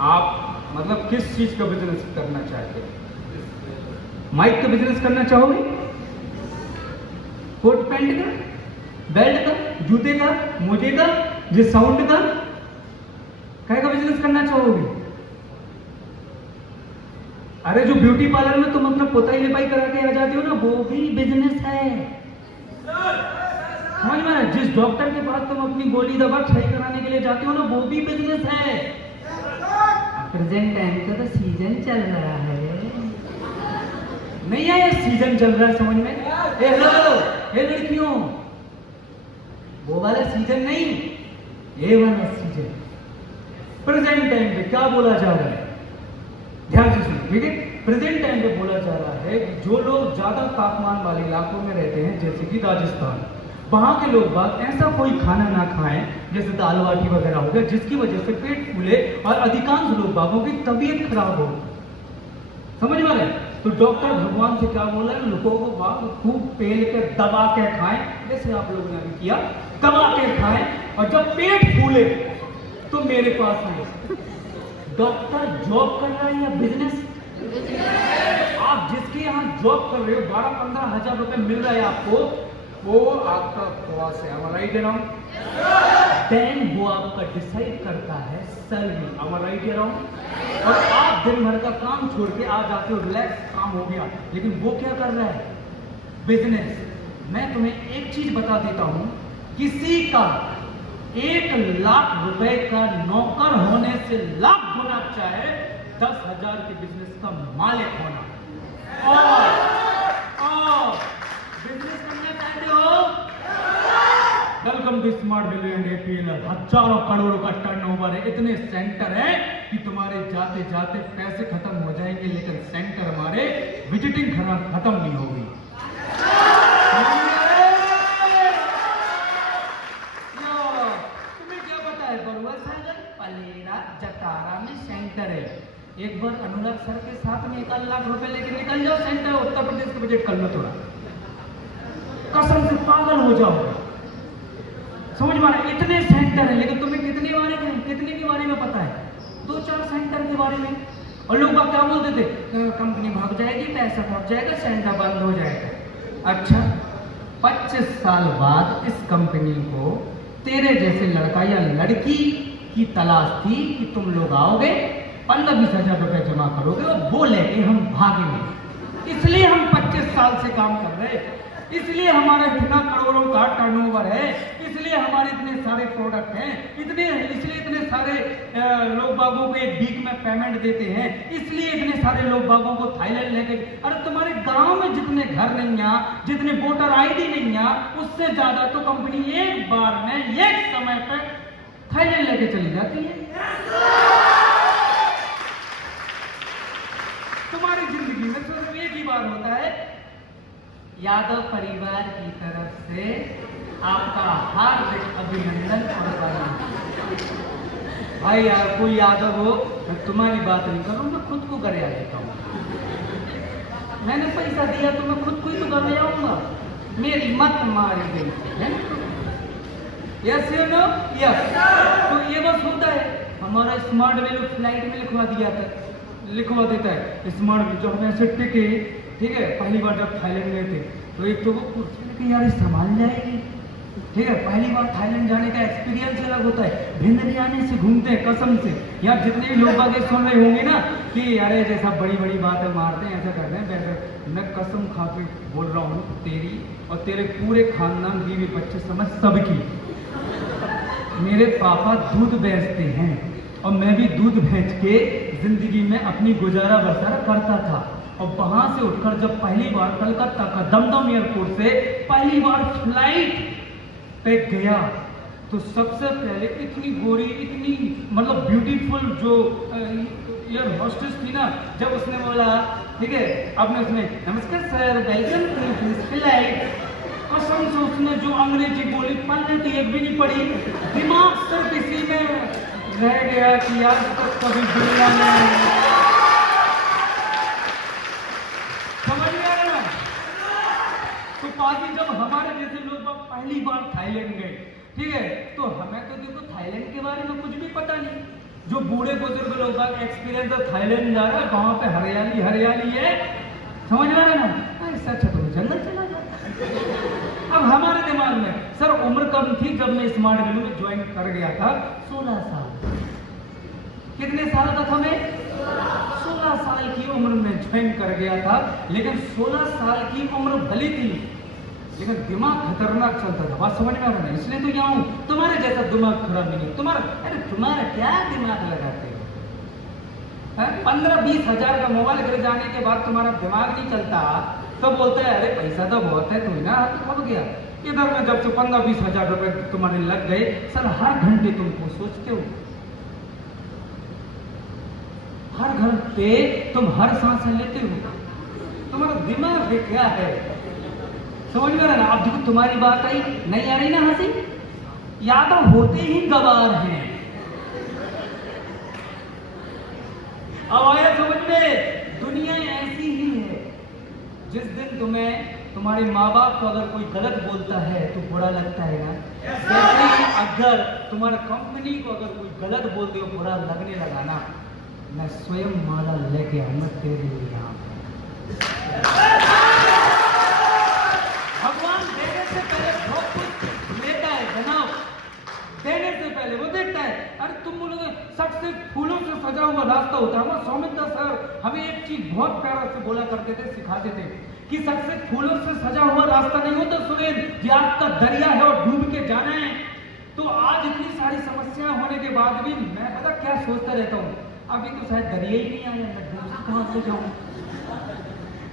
आप मतलब किस चीज का बिजनेस करना चाहते हैं? माइक का बिजनेस करना चाहोगे? कोट पैंट का, बेल्ट का, जूते का, मोजे का, जिस साउंड का, क्या का बिजनेस करना चाहोगे? अरे जो ब्यूटी पार्लर में तुम अपना पोताई लिपाई करा के आ जाते हो ना, वो भी बिजनेस है। समझ में आया? जिस डॉक्टर के पास तुम अपनी गोली दवा सही कराने के लिए जाते हो ना, वो भी बिजनेस है। प्रेजेंट टाइम का तो सीजन चल रहा है, नहीं आया? सीजन चल रहा है, समझ में? हेलो हे लड़कियों, वो वाला सीजन नहीं, ये वाला सीजन। प्रेजेंट टाइम पे क्या बोला जा रहा है, ध्यान से सुनो, ठीक है? प्रेजेंट टाइम पे बोला जा रहा है कि जो लोग ज्यादा तापमान वाले इलाकों में रहते हैं, जैसे कि राजस्थान, वहां के लोग बात ऐसा कोई खाना ना खाएं जैसे दाल बाटी वगैरह हो गया, जिसकी वजह से पेट फूले और अधिकांश लोग बागों की तबीयत खराब हो। समझ में आ रहा है? तो डॉक्टर भगवान से क्या बोला है, लोगों को बाग खूब पेल के दबा के खाएं, जैसे आप लोगों ने अभी किया, दबा के खाएं, और जब पेट फूले तो मेरे पास आए। डॉक्टर जॉब कर रहा है या बिजनेस? आप जिसके यहाँ जॉब कर रहे हो, 12-15 हजार रुपए मिल रहा है आपको, वो आपका बॉस है, am I right or wrong? Then वो आपका डिसाइड करता है salary, am I right or wrong? और आप दिन भर का काम छोड़ के आ जाते हो, रिलैक्स, काम हो गया, लेकिन वो क्या कर रहा है? बिजनेस। मैं तुम्हें एक चीज बता देता हूं, किसी का 1 लाख रुपए का नौकर होने से लाख गुना अच्छा है 10,000 के बिजनेस का मालिक होना। और बिजनेस करना चाहते हो? Welcome to smart value and APL. हजारों करोड़ों का टर्नओवर है, इतने सेंटर हैं कि तुम्हारे जाते जाते पैसे खत्म हो जाएंगे, लेकिन सेंटर हमारे विजिटिंग खत्म नहीं होगी। तुम्हें क्या पता है, बरुआ सागर, पलेरा, जतारा में सेंटर है। एक बार अनुराग सर के साथ में 1 लाख रुपए लेके निकल जाओ, सेंटर उत्तर प्रदेश के बजट कर लो थोड़ा, कसम से पागल हो जाओगे। समझ में आ रहा है? इतने सेंटर है, लेकिन तुम्हें कितने के बारे में पता है? 2-4 सेंटर के बारे में। और लोग बात क्या बोलते थे, कंपनी भाग जाएगी, पैसा भाग जाएगा, सेंटर बंद हो जाएगा। अच्छा, 25 साल बाद इस कंपनी को तेरे जैसे लड़का या लड़की की तलाश थी कि तुम लोग आओगे, 15-20 हजार रुपए जमा करोगे और वो लेके हम भागेंगे। इसलिए हम 25 साल से काम कर रहे हैं, इसलिए हमारा इतना करोड़ों का टर्नओवर है, इसलिए हमारे इतने सारे प्रोडक्ट हैं, इसलिए इतने सारे लोग बागों को एक वीक में पेमेंट देते हैं, इसलिए इतने सारे लोग बागों को थाईलैंड लेके। अरे तुम्हारे गांव में जितने घर नहीं है, जितने वोटर आईडी नहीं है, उससे ज्यादा तो कंपनी एक बार में एक समय पर थाईलैंड लेके चली जाती है। तुम्हारी जिंदगी में सिर्फ एक ही बार होता है, यादव परिवार की तरफ से आपका हार्दिक अभिनंदन और बधाई। भाई यार, कोई यादव हो, मैं तुम्हारी बात नहीं कर रहा हूं, मैं खुद को घर आ देता हूँ। मैंने पैसा दिया तो मैं खुद को ही तो घर ले आऊंगा, मेरी मत मारी गई है। Yes you know? यस। तो ये बस होता है, हमारा स्मार्ट वैल्यू फ्लाइट में लिखवा देता है स्मार्ट वैल्यू। जो हम ऐसे टिके, ठीक है, पहली बार जब थाईलैंड गए थे तो एक तो वो कुर्सी कि यार संभाल जाएगी, ठीक है, पहली बार थाईलैंड जाने का एक्सपीरियंस अलग होता है, भिन्न आने से घूमते हैं कसम से। यार जितने भी लोग आगे सुन रहे होंगे ना कि अरे जैसा बड़ी बड़ी बातें मारते हैं, ऐसा करते हैं, वैसे मैं कसम खा के बोल रहा हूँ, तेरी और तेरे पूरे खानदान, बीवी बच्चे समझ सबकी, मेरे पापा दूध बेचते हैं और मैं भी दूध बेच के जिंदगी में अपनी गुजारा बसर करता था। और वहां से उठकर जब पहली बार कलकत्ता का दमदम एयरपोर्ट से पहली बार फ्लाइट पे गया, तो सबसे पहले इतनी गोरी, इतनी मतलब ब्यूटीफुल जो एयर होस्टेस थी ना, जब उसने बोला, ठीक है, आपने उसने नमस्कार सर, वेलकम टू फ्लाइट, कसम से उसने जो अंग्रेजी बोली, पढ़ने थी एक भी नहीं पढ़ी, दिमाग सिर्फ इसी में रह गया कि यार कभी दुनिया में। समझ में आ रहा है? तो बाकी जब हमारे जैसे लोग पहली बार थाईलैंड गए, ठीक है, तो हमें तो देखो थाईलैंड के बारे में कुछ भी पता नहीं, जो बूढ़े बुजुर्ग लोग का एक्सपीरियंस है, थाईलैंड जा रहा है, वहां पे हरियाली हरियाली है, समझ में आ रहा है ना, ऐसा अच्छा तो जंगल चला गया। अब हमारे दिमाग में सर उम्र कम थी जब मैं स्मार्ट वैल्यू में ज्वाइन कर गया था, 16 साल। कितने साल का था मैं? 16 साल की उम्र में ज्वाइन कर गया था। लेकिन 16 साल की उम्र भली थी, लेकिन दिमाग खतरनाक चलता था। बात समझ में आ रहा है? इसलिए तो यहाँ हूँ, तुम्हारे जैसा दिमाग खराब नहीं है। तुम्हारा क्या दिमाग लगाते हो? 15-20 हजार का मोबाइल गिर जाने के बाद तुम्हारा दिमाग नहीं चलता, तो बोलते हैं अरे पैसा तो बहुत है, तो ना हाथ खप गया। इधर में जब से 15-20 हजार रुपए तुम्हारे लग गए, सर हर घंटे तुमको सोचते हो, हर घर पे तुम हर सांस लेते हो, तुम्हारा दिमाग क्या है? समझ में आ रहा ना? अब देखो तुम्हारी बात आई, नहीं आ रही ना हंसी? या तो होते ही गवार हैं। अब आया समझ में? दुनिया ऐसी ही है। जिस दिन तुम्हारे माँ बाप को अगर कोई गलत बोलता है तो बुरा लगता है ना, वैसे ही अगर तुम्हारा कंपनी को अगर कोई गलत बोल दे बुरा लगने लगा ना, मैं स्वयं माला लेके आऊंगा तेरे लिए यहाँ। भगवान देने से पहले बहुत कुछ लेता है जनाब, देने से पहले वो देखता है। अरे तुम बोलोगे सट से फूलों से सजा हुआ रास्ता होता है। हमारे सौमित्र सर हमें एक चीज बहुत प्यारा से बोला करते थे, सिखाते थे कि सट से फूलों से सजा हुआ रास्ता नहीं होता सुरेंद्र, ये आपका दरिया है और डूब के जाना है। तो आज इतनी सारी समस्याएं होने के बाद भी मैं पता क्या सोचता रहता हूँ, अभी तो शायद दरिया ही नहीं आया, मैं दूसरा कहां से जाऊं?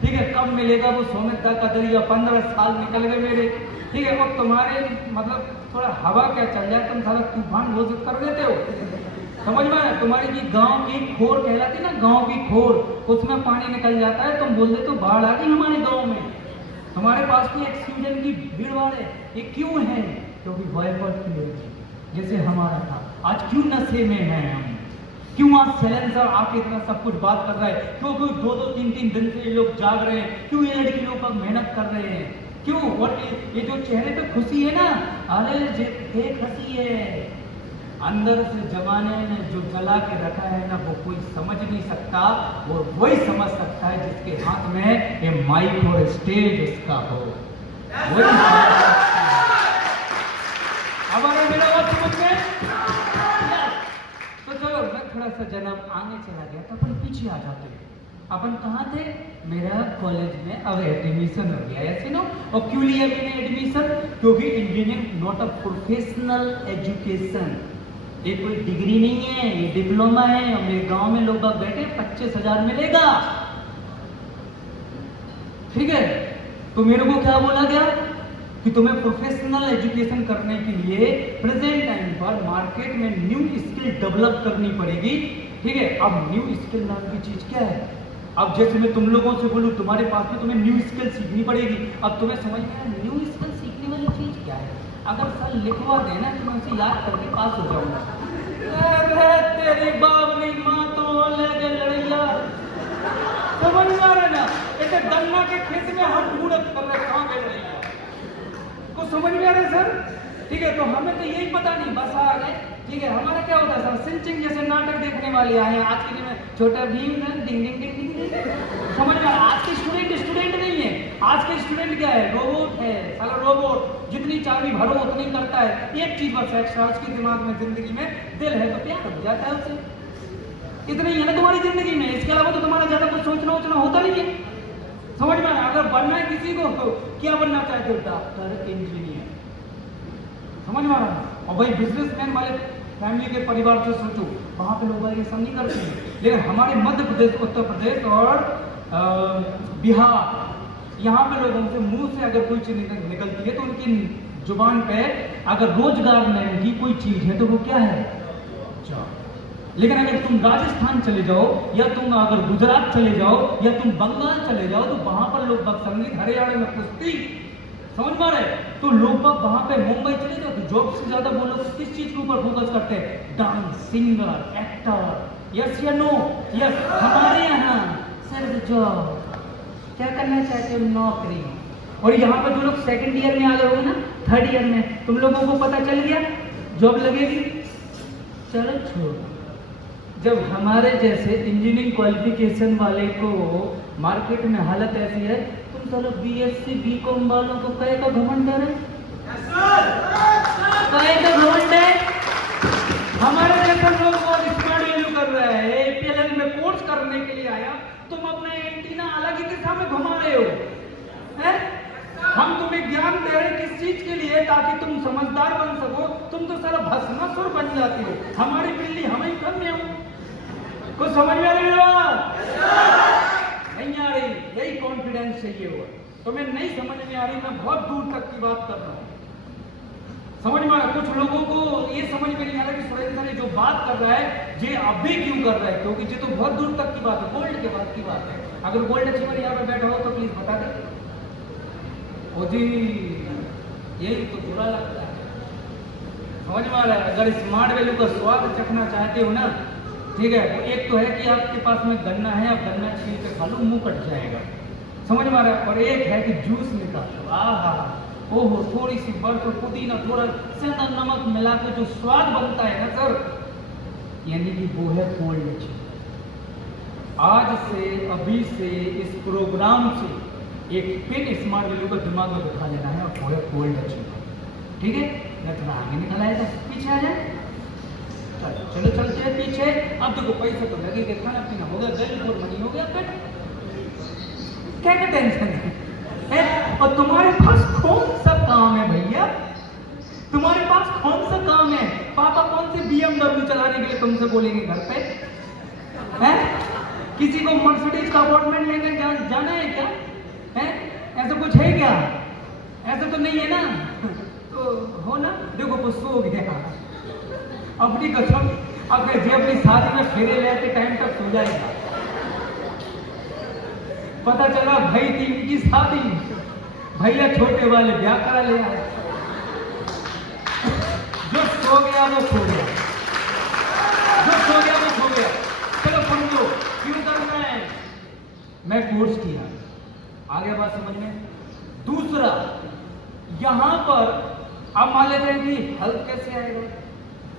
ठीक है, कब मिलेगा वो सौमित्र का दरिया? 15 साल निकल गए मेरे। ठीक है, और तुम्हारे मतलब थोड़ा हवा क्या चल जाए, तुम सारा तूफान घोषित कर देते हो। समझ में आया? तुम्हारी जी गांव की खोर कहलाती ना, गांव की खोर, उसमें पानी निकल जाता है, तुम बोल देते हो बाढ़ आ गई हमारे गांव में। तुम्हारे पास की ऑक्सीजन की भीड़ भाड़ है, ये क्यों है? क्योंकि वाइफर की जैसे हमारा था। आज क्यों नशे में है हम? क्यों आज सैलेंसर आके इतना सब कुछ बात कर रहा है? क्यों 2-3 दिन से ये लोग जाग रहे हैं? क्यों ये लड़की लोग मेहनत कर रहे हैं? क्यों? और ये जो चेहरे पे खुशी है ना, अरे फेक हंसी है, अंदर से जमाने ने जो जला के रखा है ना, वो कोई समझ नहीं सकता। वो वही समझ सकता है जिसके हाथ में ये माइक और स्टेज उसका हो, वही समझ सकता है। अब अगर मेरा बात समझ में, तो चलो मैं थोड़ा सा जनाब आगे चला गया तो अपन पीछे आ जाते हैं। अपन कहाँ थे? मेरा कॉलेज में अब एडमिशन हो गया, ऐसे ना। और क्यों लिया मैंने एडमिशन? क्योंकि engineering not a professional education, ये कोई डिग्री नहीं है, ये डिप्लोमा है। और मेरे गांव में लोग बैठे 25,000 मिलेगा। ठीक है, तो मेरे को क्या बोला गया कि तुम्हें प्रोफेशनल एजुकेशन करने के लिए प्रेजेंट टाइम पर मार्केट में न्यू स्किल डेवलप करनी पड़ेगी। ठीक है, अब न्यू स्किल नाम की चीज क्या है? अब जैसे मैं तुम लोगों से बोलूं तुम्हारे पास में तुम्हें न्यू स्किल सीखनी पड़ेगी। अब तुम्हें समझ में आया न्यू स्किल सीखने वाली चीज क्या है? अगर सर लिखवा देना तो मैं उसे याद करके पास हो जाऊंगा। तेरी बाप नहीं माँ तो ले लड़ैया, समझ में आ रहा है ना? ऐसे गन्ना के खेत में हम ढूंढत कर रहे, कहाँ गए लड़ैया को? समझ में आ रहा है सर? ठीक है, तो हमें तो यही पता नहीं, बस आ गए। ठीक है, हमारा क्या होता है सर, सिंचिंग जैसे नाटक देखने वाले आए हैं आज के दिन में, छोटा भीम डिंग डिंग डिंग डिंग। समझ में? आज के स्टूडेंट नहीं है, आज के स्टूडेंट क्या है? रोबोट है साला, रोबोट जितनी चाबी भरो उतनी करता है। एक चीज बस एक्स्ट्रा उसके दिमाग में, जिंदगी में दिल है तो प्यार हो जाता है उससे। इतना ही है ना तुम्हारी जिंदगी में, इसके अलावा तो तुम्हारा ज्यादा कुछ सोचना होता नहीं है। समझ में? अगर बनना है किसी को तो क्या बनना चाहते हो? Doctor, engineer. समझ में आ रहा है? और भाई बिजनेसमैन वाले फैमिली के परिवार से सोचो, वहां पे लोग ये सब नहीं करते हैं। लेकिन हमारे मध्य प्रदेश, उत्तर प्रदेश और बिहार, यहाँ पे लोगों से मुंह से अगर कोई चीज निकलती है तो उनकी जुबान पे अगर रोजगार नाम की कोई चीज है तो वो क्या है? जॉब। लेकिन अगर तुम राजस्थान चले जाओ, या तुम अगर गुजरात चले जाओ, या तुम बंगाल चले जाओ, तो वहां पर लोग संगीत, हरियाणा में कुश्ती, समझ में रहे? तो लोग वहां पे मुंबई चले जाओ तो जॉब से ज्यादा वो लोग किस चीज के ऊपर फोकस करते हैं? Dance, singer, actor. यस या नो? यस। हमारे यहाँ सर जॉब, क्या करना चाहते हो? नौकरी। और यहाँ पर जो लोग सेकंड ईयर में आ गए होंगे ना, थर्ड ईयर में, तुम लोगों को पता चल गया जॉब लगेगी, चलो छोड़ो, जब हमारे जैसे इंजीनियरिंग क्वालिफिकेशन वाले को मार्केट में हालत ऐसी है, तुम चलो बीएससी बीकॉम वालों को कहे का घमंड है, कहे का घमंड है। हमारे जैसे लोग बहुत स्मार्ट वैल्यू कर रहा है, एपीएलएल में कोर्स करने के लिए आया, तुम अपना एंटीना अलग ही दिशा में घुमा रहे हो, है? हम तुम्हें ज्ञान दे रहे किस चीज के लिए, ताकि तुम समझदार बन सको। तुम तो सारा भस्मासुर बन जाती हो। हमारी बिल्ली हमें कम में हो, कुछ समझ में नहीं आ रही। यही कॉन्फिडेंस चाहिए हुआ। तुम्हें नहीं समझ में आ रही, मैं बहुत दूर तक की बात कर रहा हूँ। समझ में आ रहा, कुछ लोगों को ये समझ में नहीं आ रहा कि सुरेंद्र ने जो बात कर रहा है ये अभी क्यों कर रहा है, क्योंकि ये तो बहुत दूर तक की बात है, गोल्ड के बाद की बात है। अगर गोल्ड अचीवर यहाँ पे बैठा हो तो प्लीज बता दे। ओ जी, यही तो बुरा लगता है। समझ में आ रहा है? अगर स्मार्ट वैल्यू का स्वाद चखना चाहते हो ना, ठीक है, वो एक तो है कि आपके पास में गन्ना है, आप गन्ना छील के खा लो, मुंह कट जाएगा। समझ में आ रहा है? और एक है कि जूस निकालो, आहा, ओहो, थोड़ी सी बर्फ, पुदीना, थोड़ा सेंधा नमक मिला के जो स्वाद बनता है ना सर, यानी कि वो है कोल्ड अचीवर। आज से, अभी से, इस प्रोग्राम से एक पिन स्मार्ट वैल्यू का दिमाग में बिठा लेना है, और वो है कोल्ड अचीवर। ठीक है, मैं थोड़ा आगे निकल आया था, पीछे आ जाए। चलो चलते हैं पीछे। अब देखो, पैसा तो लगेगा, खाना पीना हो गया, वेल फॉर मनी हो गया, बट क्या क्या टेंशन है? और तुम्हारे पास कौन सा काम है भैया? तुम्हारे पास कौन सा काम है? पापा कौन से BMW चलाने के लिए तुमसे बोलेंगे घर पे? है? किसी को मर्सिडीज का अपॉर्टमेंट लेकर जाना है क्या? है? ऐसा कुछ है क्या? ऐसा तो नहीं है ना? तो हो ना? देखो वो सो गया अपनी कसम। अगर जे अपनी शादी में फेरे लेते टाइम तक सो जाएगा। पता चला भाई थी इनकी शादी, भैया छोटे वाले ब्याह करा ले आए। जो सो गया वो सो गया, जो सो गया वो सो गया। चलो समझो क्यों करना है। मैं कोर्स किया, आगे बात समझ में। दूसरा, यहां पर आप मान लेते हैं कि हेल्प कैसे आएगा।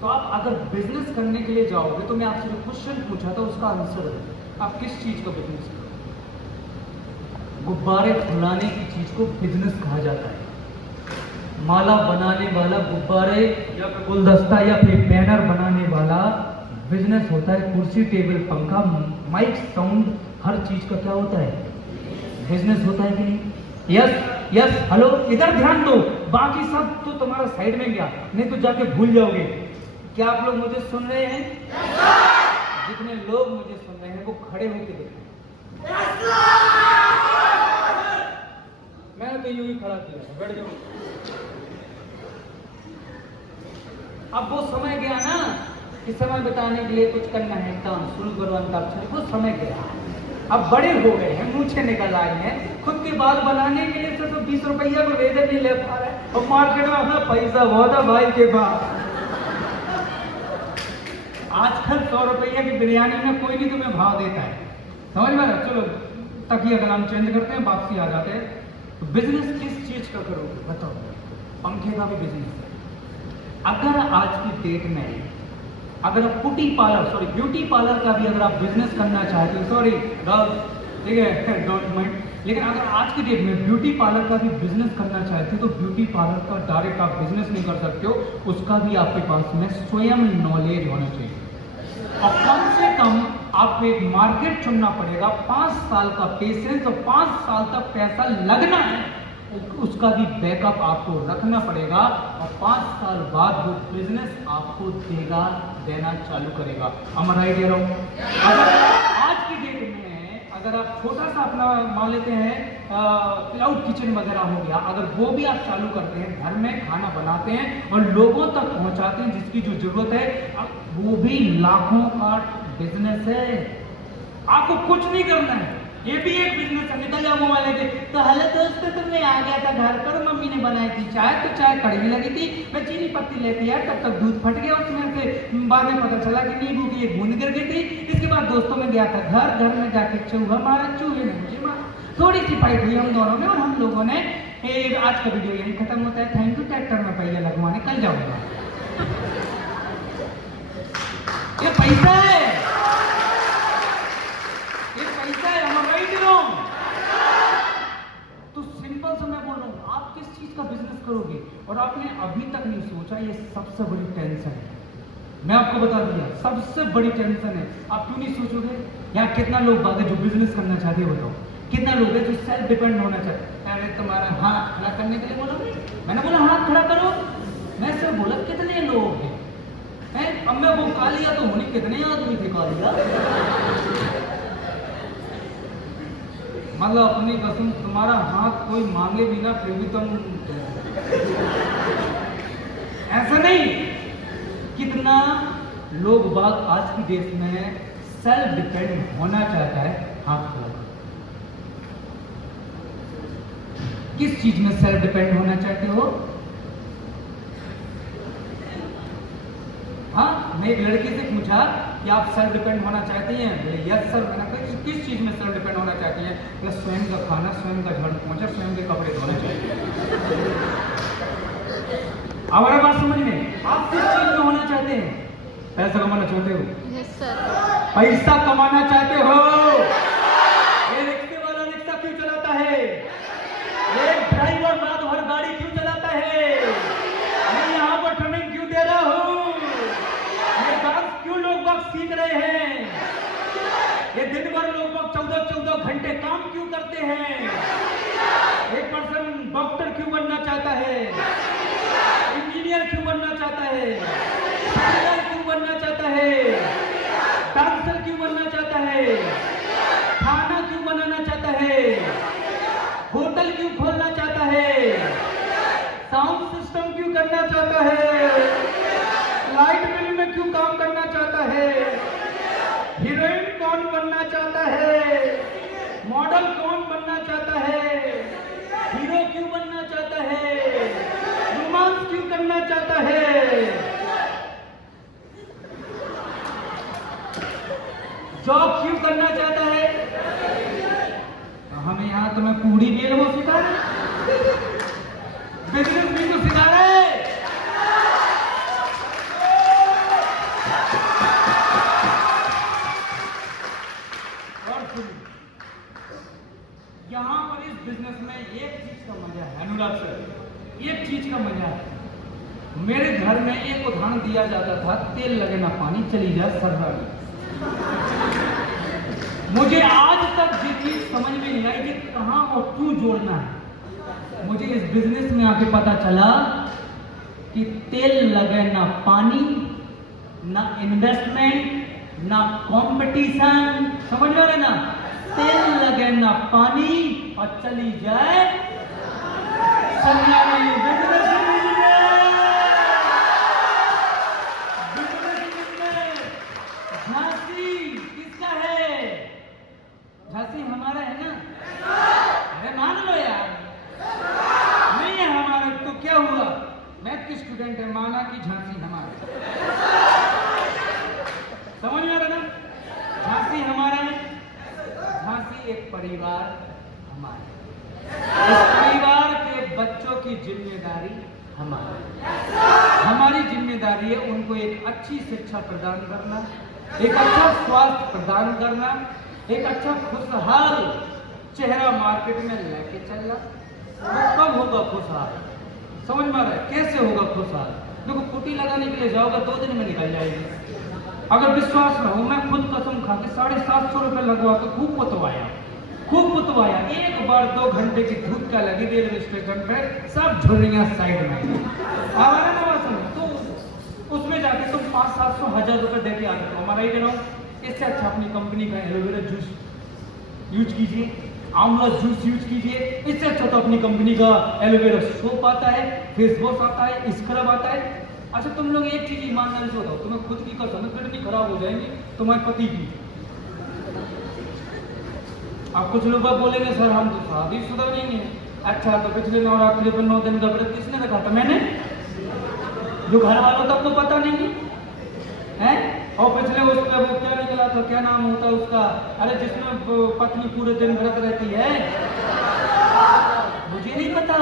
तो आप अगर बिजनेस करने के लिए जाओगे तो मैं आपसे जो क्वेश्चन पूछा था उसका आंसर है, आप किस चीज का बिजनेस करोगे? गुब्बारे फुलाने की चीज को बिजनेस कहा जाता है। माला बनाने वाला, गुब्बारे या गुलदस्ता या फिर बैनर बनाने वाला बिजनेस होता है। कुर्सी, टेबल, पंखा, माइक, साउंड, हर चीज का क्या होता है? बिजनेस होता है कि नहीं? यस यस, हेलो, इधर ध्यान दो, बाकी सब तो तुम्हारा साइड में गया, नहीं तो जाके भूल जाओगे। क्या आप लोग मुझे सुन रहे हैं? जितने लोग मुझे सुन रहे हैं वो खड़े होकर देखें। मैंने तो यूं ही खड़ा किया, बैठ जाओ। अब वो समय गया ना कि समय बिताने के लिए कुछ करना है, काम शुरू करो, अंताक्षरी, वो समय गया। अब बड़े हो गए हैं, मूछें निकल आई हैं, खुद के बाल बनाने के लिए तो 20 रुपया को रेजर नहीं ले पा रहे, और मार्केट में अपना पैसा बहुत है भाई के पास। आजकल 100 रुपया की बिरयानी में कोई नहीं तुम्हें भाव देता है। समझ में आ रहा? चलो तकिया का नाम चेंज करते हैं, वापसी आ जाते हैं। तो बिजनेस किस चीज का करोगे बताओ? पंखे का भी बिजनेस है। अगर आज की डेट में अगर आप ब्यूटी पार्लर का भी अगर आप बिजनेस करना चाहते हो, सॉरी गर्ल्स, ठीक है, डोंट माइंड, लेकिन अगर आज की डेट में ब्यूटी पार्लर का भी बिजनेस करना चाहते हो तो ब्यूटी पार्लर का डायरेक्ट आप बिजनेस नहीं कर सकते हो, उसका भी आपके पास में स्वयं नॉलेज होना चाहिए। और कम से कम आपको एक मार्केट चुनना पड़ेगा, 5 साल का पेशेंस और 5 साल तक पैसा लगना है, उसका भी बैकअप आपको रखना पड़ेगा। और 5 साल बाद वो बिजनेस आपको देना चालू करेगा। हमारा आइडिया रहो। अगर आज की डेट में अगर आप छोटा सा अपना मान लेते हैं क्लाउड किचन वगैरह हो गया, अगर वो भी आप चालू करते हैं, घर में खाना बनाते हैं और लोगों तक पहुंचाते हैं जिसकी जो जरूरत है, वो भी लाखों का बिजनेस है। आपको कुछ नहीं करना है, ये भी एक बिजनेस है। निकल जाओ मोबाइल लेके, तो हेलो दोस्तों, तो मैं आ गया था घर पर, मम्मी ने बनाई थी चाय, तो चाय कड़वी लगी थी, मैं चीनी पत्ती लेती है, तब तक दूध फट गया उसमें से, बाद में पता चला कि नींबू की एक बूंद गिर गई थी। इसके बाद दोस्तों में गया था घर में जाके चूहा मारा, चूहे ने मुझे मारा, थोड़ी सी फाइट हुई हम दोनों में और हम लोगों ने। आज का वीडियो यही खत्म होता है। Thank you. ट्रैक्टर में पहिया लगवाने कल जाऊंगा। ये पैसा है। और आपने अभी तक नहीं सोचा, ये सबसे बड़ी टेंशन है। मैं आपको बता दिया, सबसे बड़ी टेंशन है। आप क्यों नहीं सोचोगे? यहाँ कितना लोग बात है जो बिजनेस करना चाहते हैं, बताओ कितना लोग है जो सेल्फ डिपेंड होना चाहते हैं। अरे तुम्हारा हाथ खड़ा करने के लिए बोलोगे? मैंने बोला हाथ खड़ा करो, मैं सिर्फ बोला कितने लोग हैं? अब मैं वो कालिया तो होनी, कितने आदमी थे कालिया? मतलब अपनी कसम, तुम्हारा हाथ कोई मांगे भी ना फिर भी तुम ऐसा नहीं। कितना लोग बाग आज की देश में सेल्फ डिपेंड होना चाहता है, हाथ खड़ा करो। किस चीज में सेल्फ डिपेंड होना चाहते हो? हाँ, मैं एक लड़की से पूछा कि आप सेल्फ डिपेंड होना चाहती हैं? बोले यस सर। मैंने कहा किस चीज में सेल्फ डिपेंड होना चाहती हैं? बोले स्वयं का खाना, स्वयं का झाड़ू पोंछा, स्वयं के कपड़े धोना चाहिए। हमारा बात समझ में? आप किस चीज में होना चाहते हैं? पैसा कमाना चाहते हो? Yes sir. पैसा कमाना चाहते हो? ये रिक्शे वाला रिक्शा क्यों चलाता है? ये ड्राइवर रात भर गाड़ी क्यों चलाता है? मैं यहाँ पर ट्रेनिंग क्यों दे रहा हूँ? ये डांस क्यों लोग बाग सीख रहे हैं? ये दिन भर लोग बाग 14-14 घंटे काम क्यों करते हैं? एक पर्सन डॉक्टर क्यों बनना चाहता है? इंजीनियर क्यों बनना चाहता है? इंजीनियर क्यों बनना चाहता है? डांसर क्यों बनना चाहता है? खाना क्यों बनाना चाहता है? होटल क्यों खोलना चाहता है? साउंड सिस्टम क्यों करना चाहता है? लाइट बिल में क्यों काम करना चाहता है? हीरोइन कौन बनना चाहता है? मॉडल कौन बनना चाहता है? हीरो क्यों बनना चाहता है? रोमांस क्यों करना चाहता है? जॉब क्यों करना चाहता है? हमें यहाँ तुम्हें पूरी बेल वो सिखा रहे, बिजनेस भी तो सिखा रहे। और सुनिए, यहाँ पर इस बिजनेस में एक चीज का मजा है अनुराग सर, एक चीज का मजा है। मेरे घर में एक उदाहरण दिया जाता था, तेल लगे ना पानी चली जाए सरदारी। मुझे आज तक ये चीज समझ में नहीं आई कि कहां और क्यों जोड़ना है। मुझे इस बिजनेस में आके पता चला कि तेल लगे ना पानी, ना इन्वेस्टमेंट, ना कंपटीशन, समझ में आ रहा है ना? तेल लगे ना पानी और चली जाए सरदारी। झांसी किसका है? झांसी हमारा है ना? अरे मान लो यार, नहीं है हमारा तो क्या हुआ? मैथ की स्टूडेंट है, माना कि झांसी हमारा। समझ में आ रहा ना? झांसी हमारा है। झांसी एक परिवार हमारा, इस परिवार के बच्चों की जिम्मेदारी हमारी जिम्मेदारी है उनको एक अच्छी शिक्षा प्रदान करना, एक अच्छा स्वास्थ्य प्रदान करना, एक अच्छा खुशहाल चेहरा मार्केट में लेके चलना। वो कब होगा खुशहाल? समझ में आ रहा है? कैसे होगा खुशहाल? देखो, पुट्टी लगाने के लिए जाओगे 2 दिन में निकल जाएगी। अगर विश्वास ना हो, मैं खुद कसम खा के 750 रुपए लगवा के खूब पुतवाया। एक बार 2 घंटे की धूप क्या लगी रेलवे स्टेशन पे, सब झुर्रियां साइड में। हमारा नवासन तो उसमें जाके तुम 500-700 1000 रुपए दे के आ जाते हो। हमारा ही कह रहा हूँ, इससे अच्छा अपनी कंपनी का एलोवेरा जूस यूज कीजिए, आंवला जूस यूज कीजिए। इससे अच्छा तो अपनी कंपनी का एलोवेरा सोप आता है, फेस वॉश आता है, स्क्रब आता है। अच्छा, तुम लोग एक चीज ईमानदारी से बताओ, तुम्हें खुद की कसम किडनी खराब हो जाएंगी, तुम्हारे पति की। अब कुछ लोग बोलेंगे सर हम तो शादीशुदा नहीं है। अच्छा, तो पिछले नवरात्रि पर 9 दिन का व्रत किसने रखा था? मैंने। जो घर वालों तक तो पता नहीं है। और पिछले उसमें वो क्या निकला था, क्या नाम होता है उसका? अरे जिसमें पत्नी पूरे दिन व्रत रहती है। मुझे नहीं पता।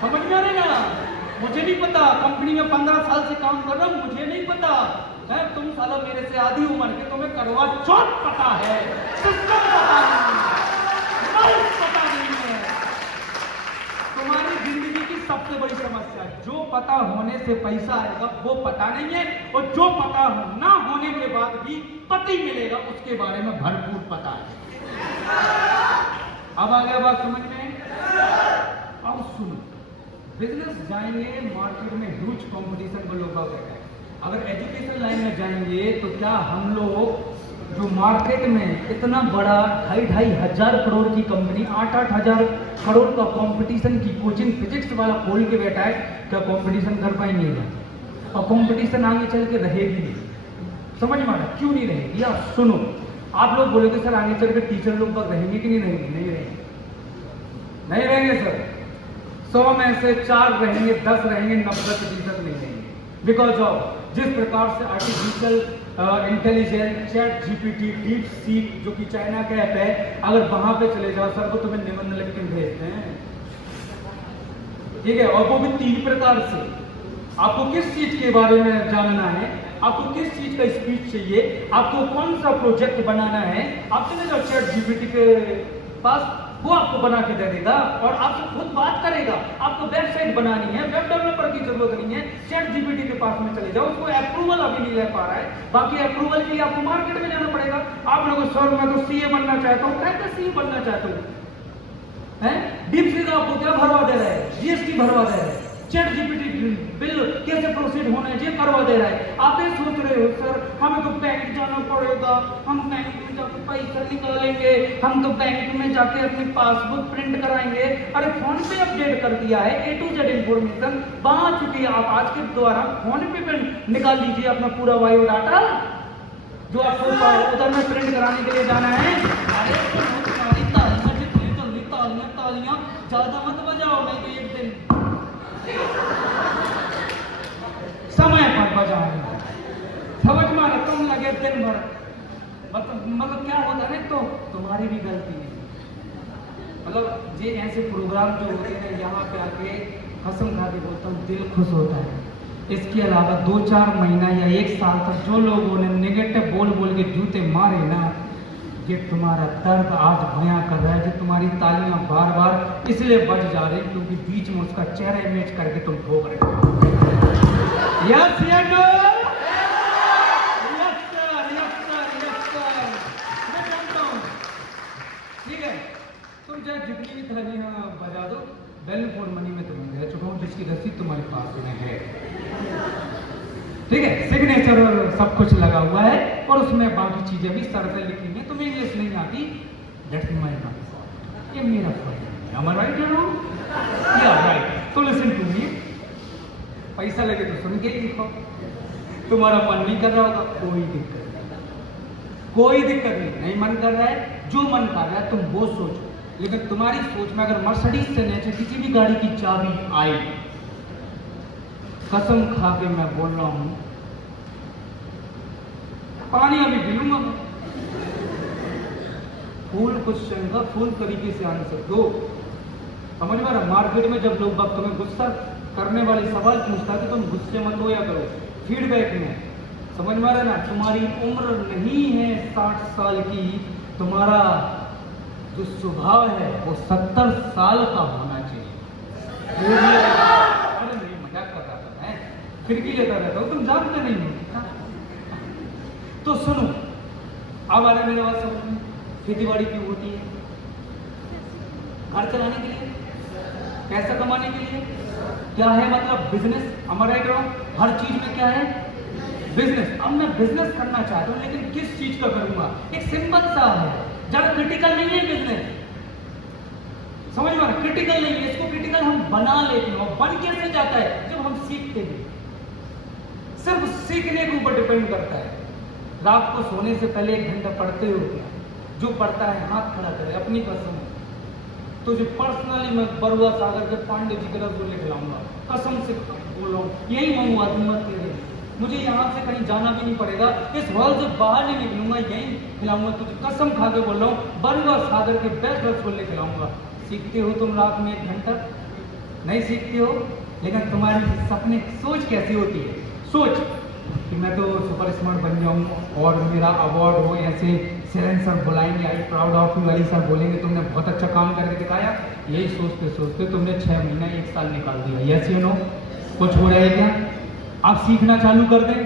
समझ में आ रहा है ना? मुझे नहीं पता। कंपनी में 15 साल से काम कर रहा हूँ, मुझे नहीं पता है। तुम साला मेरे से आधी उम्र के, तुम्हें करवा चौथ पता है, सिस्टम पता नहीं है, पता नहीं है। तुम्हारी जिंदगी सबसे बड़ी समस्या। जो पता होने से पैसा आएगा वो पता नहीं है, और जो पता ना होने के बाद भी पति मिलेगा उसके बारे में भरपूर पता है। अब आ गया बात समझ में? अब सुनो, बिजनेस जाएंगे मार्केट में ह्यूज कंपटीशन को लोग बैठा है। अगर एजुकेशन लाइन में जाएंगे तो क्या हम लोग जो मार्केट में इतना बड़ा 2,500 करोड़ की कंपनी, 8-8 हजार करोड़ का कंपटीशन की कोचिंग फिजिक्स वाला खोल के बैठा है, क्या कंपटीशन कर पाएंगे? और कंपटीशन आगे चल के रहेगी नहीं। समझ में आ रहा? क्यों नहीं रहेगी? आप सुनो, आप लोग बोलोगे सर आगे चल के टीचर लोग पर रहेंगे कि नहीं रहेंगे? नहीं रहेंगे, नहीं रहेंगे सर। 100 में से 4 रहेंगे, 10 रहेंगे, 90% नहीं रहेंगे। बिकॉज ऑफ जिस प्रकार से artificial intelligence, chat GPT, deep seek जो कि चाइना का ऐप है, अगर वहां पे चले जाओ सर वो तुम्हें निबंध लिख के भेजते हैं, ठीक है, और वो भी 3 प्रकार से। आपको किस चीज के बारे में जानना है, आपको किस चीज का स्पीच चाहिए, आपको कौन सा प्रोजेक्ट बनाना है, आप चले जाओ चैट जीपीटी के पास, वो आपको बना के दे देगा और आपसे खुद बात करेगा। आपको वेबसाइट बनानी है, वेब डेवलपर की जरूरत नहीं है, चैट जीपीटी के पास में चले जाओ। उसको अप्रूवल अभी नहीं ले पा रहा है, बाकी अप्रूवल के लिए आपको मार्केट में जाना पड़ेगा। आप लोगों सर मैं तो सीए बनना चाहता हूँ, कैसे सीए बनना चाहता हूँ हैं? डीप सीक आपको क्या भरवा दे रहा है? जीएसटी भरवा दे रहा है। चैट जीपीटी बिल कैसे प्रोसीड होना है ये करवा दे रहा है। आप ये सोच रहे हो सर हमें तो बैंक जाना पड़ेगा, हम बैंक में जाकर पैसा निकालेंगे, हम तो बैंक में जाके अपनी पासबुक प्रिंट कराएंगे। अरे फोन पे अपडेट कर दिया है, A to Z इंफॉर्मेशन वहां आ चुकी है। आप आज के द्वारा फोन पे निकाल लीजिए अपना पूरा बायो डाटा जो आपको उधर में प्रिंट कराने के लिए जाना है। अरे तालियां ज्यादा मत बजाओ, नहीं तो एक दिन समय पर बजाओ। समझ में आ रहा? तुम लगे दिन भर, मतलब क्या होता है, तो तुम्हारी भी गलती नहीं। मतलब ये ऐसे प्रोग्राम जो होते हैं यहाँ पे आके कसम खा के बोलता हूँ दिल खुश होता है। इसके अलावा 2-4 महीना या 1 साल तक जो लोगों ने नेगेटिव बोल बोल के जूते मारे ना, ये तुम्हारा दर्द आज भया कर रहा है। जो तुम्हारी तालियां बार बार इसलिए बज जा रही क्योंकि बीच में उसका चेहरा इमेज करके तुम ठोक रहे हो। यस या no? Yes sir, yes sir, yes sir, मैं जानता हूँ। ठीक है, तुम चाहे जितनी भी तालियां बजा दो, वैल्यू फॉर मनी में तुम्हें दे चुका हूँ जिसकी रसीद तुम्हारे पास में है। ठीक है, सिग्नेचर और सब कुछ लगा हुआ है और उसमें बाकी चीजें भी सर से लिखी हैं। तुम्हें इंग्लिश नहीं आती, दैट्स माय फॉल्ट, ये मेरा फॉल्ट है। am I right or wrong? Yeah, right. तो लिसन टू मी, पैसा लगे तो सुन के लिखो। तुम्हारा मन नहीं कर रहा होगा, कोई दिक्कत नहीं, कोई दिक्कत नहीं मन कर रहा है, जो मन कर रहा है तुम वो सोचो। लेकिन तुम्हारी सोच में अगर मर्सिडीज से नीचे किसी भी गाड़ी की चाबी आई, कसम खा के मैं बोल रहा हूं, पानी अभी पीलूंगा मैं। फूल क्वेश्चन का फुल तरीके से आंसर दो। समझ में आ रहा? मार्केट में जब लोग बात तुम्हें गुस्सा करने वाले सवाल पूछता है तो तुम गुस्से मत हो या करो फीडबैक में। समझ में आ रहा ना? तुम्हारी उम्र नहीं है 60 साल की, तुम्हारा जो स्वभाव है वो 70 साल का होना चाहिए। अरे नहीं, मजाक कर रहा था मैं, खिड़की लेता रहता हूँ, तुम जानते नहीं हो। तो सुनो, अब आ रहा मेरे बात समझ में। खेती बाड़ी क्यों होती है? घर चलाने के लिए, पैसा कमाने के लिए। क्या है मतलब? बिजनेस। हमारा एक हर चीज में क्या है? बिजनेस। अब मैं बिजनेस करना चाहता हूँ लेकिन किस चीज का करूंगा? एक सिंपल सा है, ज्यादा क्रिटिकल नहीं है बिजनेस। समझ में? क्रिटिकल नहीं है, इसको क्रिटिकल हम बना लेते हैं। और बन कैसे जाता है? जब हम सीखते हैं। सिर्फ सीखने के ऊपर डिपेंड करता है। रात को सोने से पहले 1 घंटा पढ़ते हो क्या? जो पढ़ता है हाथ खड़ा करे, अपनी कसम। तो जो पर्सनली मैं बरुआ सागर के पांडे जी का रसगुल्ले खिलाऊंगा, कसम से बोल रहा हूँ, यही मंगवा दूंगा तेरे। मुझे यहाँ से कहीं जाना भी नहीं पड़ेगा, इस हॉल से बाहर नहीं निकलूंगा, यही खिलाऊंगा तुझे। कसम खा के बोल रहा हूँ, बरुआ सागर के बेस्ट रसगुल्ले खिलाऊंगा। सीखते हो तुम रात में 1 घंटा? नहीं सीखते हो। लेकिन तुम्हारी सपने सोच कैसी होती है? सोच कि मैं तो सुपर स्मार्ट बन जाऊँ और मेरा अवार्ड हो, ऐसे सेरेन सर बुलाएंगे, I proud of you, Ali sir बोलेंगे तुमने बहुत अच्छा काम करके दिखाया, यही सोचते सोचते तुमने 6 महीना 1 साल निकाल दिया। यस यू नो, कुछ हो रहा है क्या? आप सीखना चालू कर दें,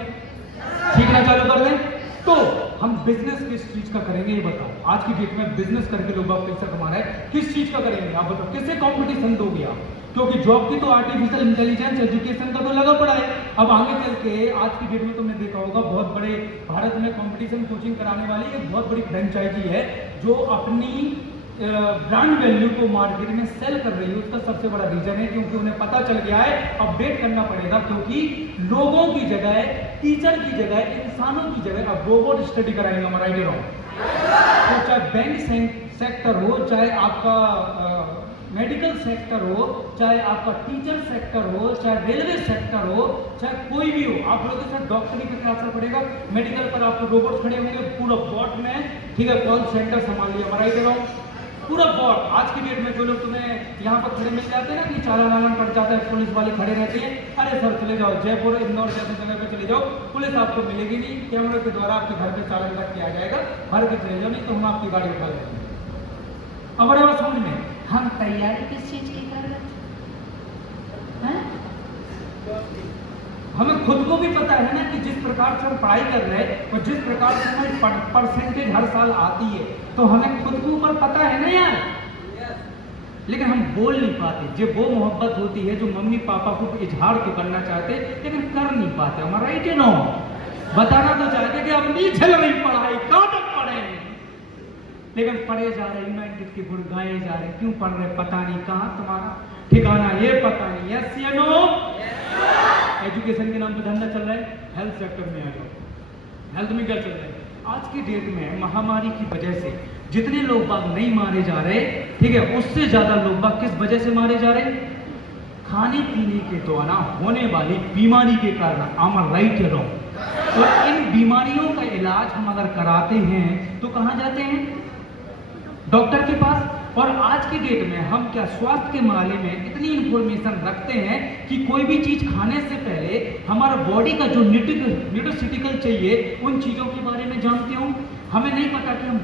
सीखना चालू कर दें। तो हम बिजनेस किस चीज का करेंगे ये बताओ। आज की डेट में बिजनेस करके लोग आप पैसा कमा रहे हैं, किस चीज का करेंगे आप बताओ? किससे कंपटीशन दोगे आप? क्योंकि जॉब की तो आर्टिफिशियल इंटेलिजेंस एजुकेशन का तो लगा पड़ा है। अब आगे चल के आज की डेट में तुमने देखा होगा बहुत बड़े भारत में कंपटीशन कोचिंग कराने वाली एक बहुत बड़ी फ्रेंचाइजी है जो अपनी ब्रांड वैल्यू को मार्केट में सेल कर रही है। उसका सबसे बड़ा रीजन है क्योंकि उन्हें पता चल गया है अपडेट करना पड़ेगा, क्योंकि लोगों की जगह, टीचर की जगह, इंसानों की जगह अब रोबोट स्टडी कराएंगे। हमारा आइडिया रहो, तो चाहे बैंक सेक्टर हो, चाहे आपका मेडिकल सेक्टर हो, चाहे आपका टीचर सेक्टर हो, चाहे रेलवे सेक्टर हो, चाहे कोई भी हो, आप लोगों के साथ डॉक्टरी पे क्या असर पड़ेगा? मेडिकल पर आपको रोबोट खड़े होंगे पूरा बॉट में, ठीक है, कॉल सेंटर संभाल लिया। हमारा आइडिया रहो, पूरा बॉट। आज की डेट में जो लोग तुम्हें यहाँ पर खड़े मिल जाते हैं ना कि चालान वालान कट जाता है, पुलिस वाले खड़े रहते हैं, अरे सर चले जाओ जयपुर, इंदौर जैसे जगह पे चले जाओ, पुलिस आपको मिलेगी नहीं, कैमरे के द्वारा आपके घर पे चालान कट किया जाएगा, भर के चले जाओ, नहीं तो हम आपकी गाड़ी उठा लेंगे। अब बड़े बात समझ में, हम तैयारी किस चीज की कर रहे हैं? हमें खुद को भी पता है ना कि जिस प्रकार से हम पढ़ाई कर रहे हैं और जिस प्रकार से हमारी परसेंटेज हर साल आती है, तो हमें खुद के ऊपर पता है ना यार, लेकिन हम बोल नहीं पाते। जो वो मोहब्बत होती है जो मम्मी पापा को इजहार तो करना चाहते लेकिन कर नहीं पाते। हमारा राइट है नो, बताना तो चाहते कि अब नहीं चल रही पढ़ाई, कहाँ तक पढ़े, लेकिन पढ़े जा रहे, यूनाइटेड के गुण गाए जा रहे, क्यों पढ़ रहे पता नहीं, कहाँ तुम्हारा ठिकाना ये पता नहीं। यस या नो? एजुकेशन के नाम पे धंधा चल रहा है। हेल्थ सेक्टर में आ जाओ, हेल्थ में क्या चल रहा है? आज की डेट में महामारी की वजह से जितने लोग बाग नहीं मारे जा रहे, ठीक है, उससे ज्यादा लोग बाग किस वजह से मारे जा रहे? खाने पीने के द्वारा होने वाली बीमारी के कारण। आम राइट है रॉन्ग? और इन बीमारियों का इलाज हम अगर कराते हैं तो कहाँ जाते हैं? डॉक्टर के पास। और आज की डेट में हम क्या स्वास्थ्य के मामले में इतनी इंफॉर्मेशन रखते हैं कि कोई भी चीज खाने से पहले हमारा बॉडी का जो न्यूट्रिशिटिकल चाहिए उन चीजों के बारे में जानते हो। हमें नहीं पता कि हम